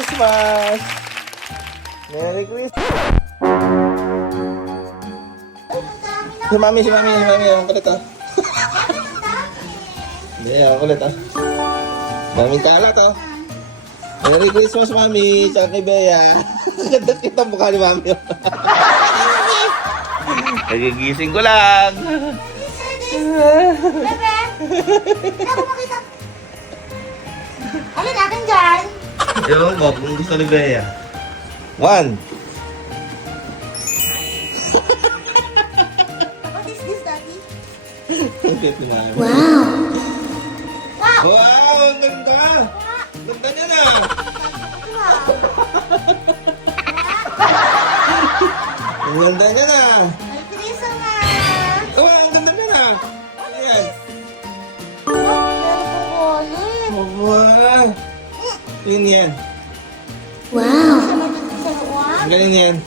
Christmas! Merry Christmas! Si Mami. Ang kulit ah. Hindi, ang kulit ah. Daming kalat oh. Merry Christmas, Mami! Tsaka kay Bea. Ganda kita mukha ni Mami. Nagigising ko lang. Bebe! Ako makita. Ano natin dyan? Ewan ko kung gusto ni Bea. 1. What is this, Daddy? Ang cute ni Mami. Wow! Wow! Ang ganda! Ganda niya na! Ang ganda niya na! Merry Christmas! Wow! Ang ganda niya na! Ayan! Meron pong wallet. Wow! Yun yan. Wow! Sa loob. Ang galing yan.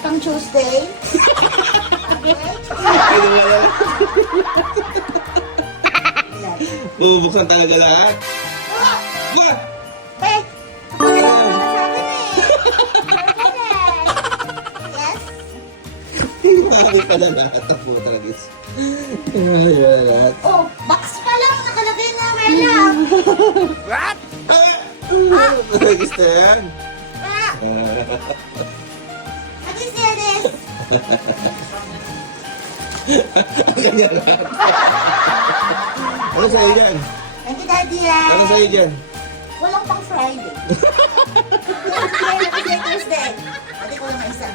Pang Tuesday. Ano nga yan? Bubuksan talaga lahat. What? Eh! Ako na lang para sa akin eh. Yes? Dami pala lahat. Ako talaga. Ay, wala lahat. Oh, box pa lang nakalagay na welcome. What? Gusto yan? Ah! What is this? Ganyan lahat. Ano sa'yo dyan? Thank you, Daddy. Ano sa'yo dyan? Walang pang Friday. Tuesday, Tuesday. Pati ko lang isa.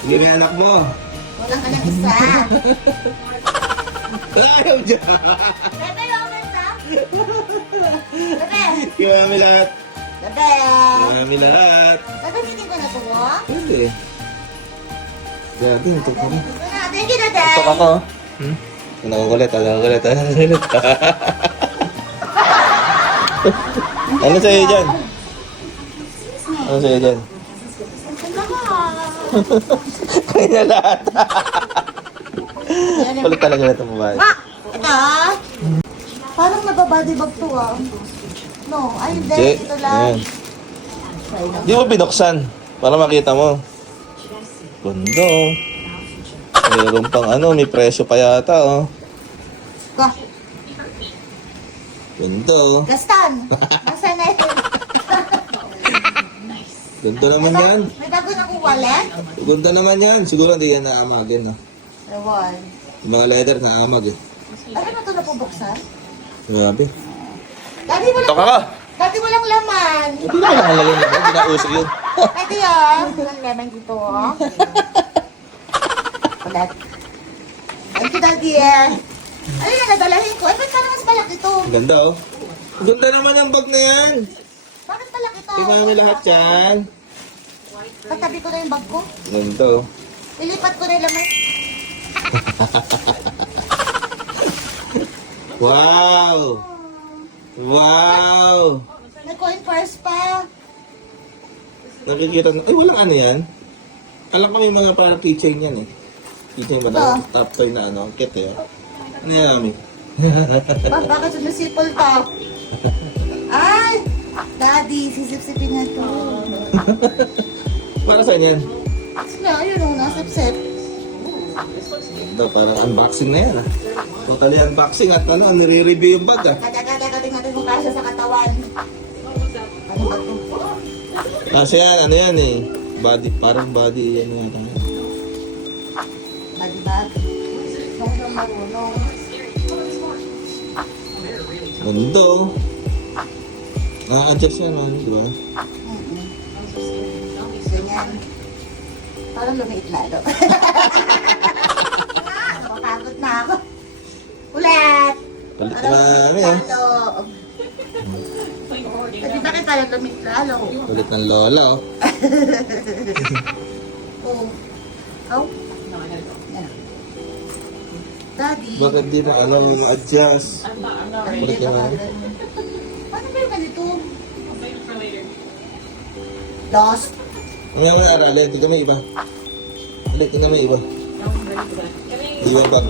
Sige na anak mo. Walang ka ng isa. Ayaw dyan. Bebe, open ta? Bebe! Kaya kami lahat. Bebe! Kami lahat. Gagamitin ko na ito, oh. Hindi. Grabe, ito ko. Ito na. Thank you, Daddy. Ito ako. Nakukulit. Ano sa'yo dyan? Ano sa'yo dyan? Kanya lahat. Kulit talaga na itong babae. Ma! Ito, ah. Parang nababody bag to, ah. No, ay, hindi. Che, Ito lang. ayan. Di mo binuksan para makita mo. Ganda oh. Mayroon pang ano, may presyo pa yata oh. Go. Ganda oh. Gaston! Nasaan na ito? Ganda naman yan. May bago na akong wallet. Ganda naman yan. Siguro hindi yan naamagin. No? Ewan. Yung mga leather naamag eh. Ano na ito na pabuksan? Grabe. Dati mo Ito lang, ka! dati mo lang laman. Hindi na nakalagay na. Hindi na uso yun. Ito yun. Walang lemon dito, oh. Ulat. Thank you, Daddy. Ano yan, nadalahin ko? Eh, ba't parang mas malaki ito? Ang ganda oh. Ang ganda naman ang bag na yan. Bakit malaki ito? Tingnan mo lahat yan. Patabi ko na yung bag ko. Ganda oh. Ilipat ko na yung laman. Wow! Wow! May coin purse pa. Nakikita na. Ay, walang ano yan. Alam ko may mga parang keychain yan eh. Keychain ba na? Top toy na ano. Kit eh. Ano yan namin? Bakit sumisipol pa? Ay! Daddy, sisip-sipin na ito. Para saan yan? Sige, ayun o, nasip-sip. Ito, parang unboxing na yan ah. Totally unboxing at ano, nire-review yung bag ah. Kada natin kung kasya sa katawan. Ano ba ito? Kasi yan, ano yan eh. Body, parang body yan yan. Body bag. Nung siyang marunong. Ganda oh. Na-adjust yan oh, di ba? Ganyan. Parang lumiit lalo. Nakakagod na ako. Ulit! Palit na kami ah. Kasi bakit parang lumiit lalo? Palit ng lola oh. Oh. Oh? Yan. Daddy. Bakit di na ano, ma-adjust? Palit yan ah. Paano ba yung ganito? Lost. Ngayon mo aralin, hindi kami iba. Hindi kami iba. Iba bag.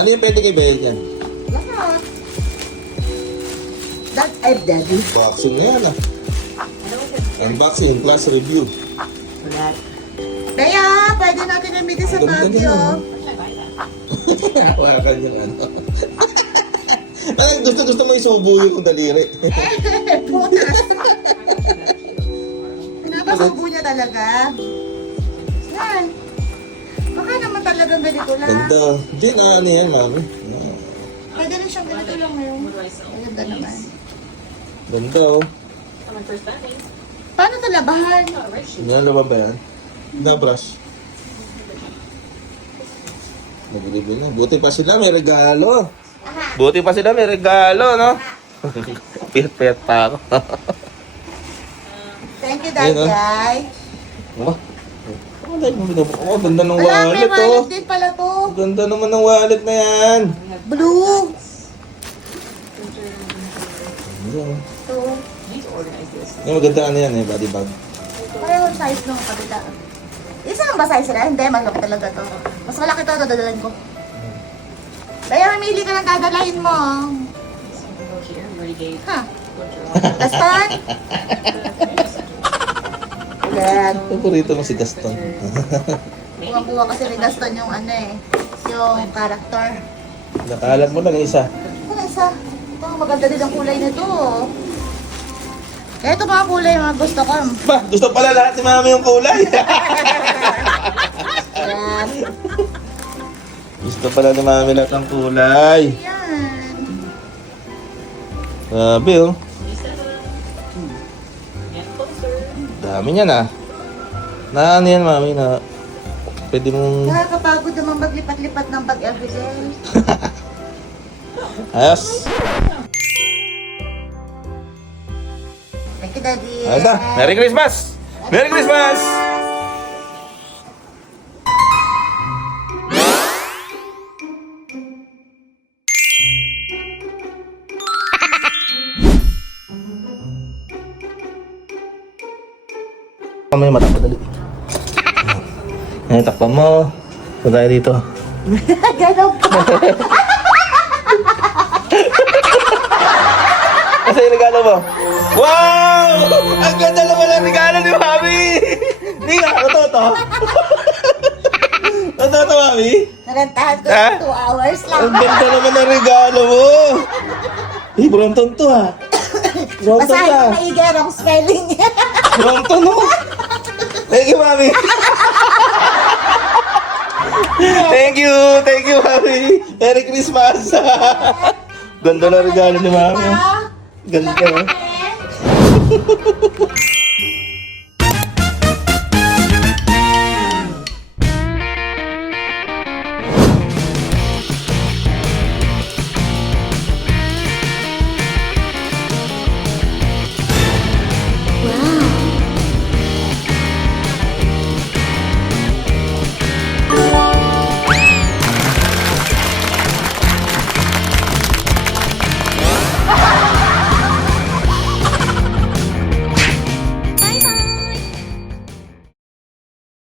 Ano yung pwede kay Bea dyan? Lahat. Daddy. Unboxing na yan ah. Unboxing plus review. Kaya, pwede natin gamitin sa Ganda Baguio. Hawakan yung ano. Parang gusto mo isubo yung daliri. Putas. Napasubo niya talaga. Yan. Baka naman talagang ganito lang. Ganda. Hindi na ano yan, mami. Pwede rin siyang ganito lang ngayon. Ganda naman. Ganda oh. Paano ito labahan? Yan naman ba yan? Na-brush. Nagulibin na. Buti pa sila may regalo. Buti pa sila may regalo, no? Piyat-piyat pa ako. Thank you, Daddy. Oh, oh, ganda ng Wala, may wallet, oh. wallet din pala to. Ganda naman ng wallet na yan. Blue. Yan. Ito. Yung maganda ano yan eh, body bag. Pareho size nung kabila. Isa lang ba size sila? Hindi, malaki talaga to. Mas malaki to, dadalhin ko. Kaya mamili ka ng dadalhin mo. Ha? Gaston? Ulit. Paborito mo si Gaston. Buwang-buwa kasi ni Gaston yung ano eh. Yung character. Nakalat mo lang isa. Ano isa? Ito, maganda din ang kulay nito. Ito mga kulay mga gusto ko. Ba, gusto pala lahat ni mami yung kulay. Yan. Gusto pala ni mami lahat ng kulay. Yan. Grabe oh. Dami niyan ah. Na ano yan mami na pwede mong... Nakakapagod naman maglipat-lipat ng bag everyday. Ayos. Thank you, Daddy. Ayos na. Merry Christmas! Merry Christmas! May mata ko dali. Ay, takpan mo. Punta tayo dito. Ganon pa. Kasi yung regalo mo? Wow! Ang ganda naman ang regalo ni Mami! Hindi nga, totoo to? Totoo to, Mami? Narantahan ko Ha? 2 hours lang. Ang ganda naman ang regalo mo! Eh, Brompton to ha. Brompton Basahin ka. ko maigi ang spelling niya. Brompton mo. Thank you, Mami. Thank you, Mami. Merry Christmas. Ganda na regalo ni Mami. Ganda. Laki.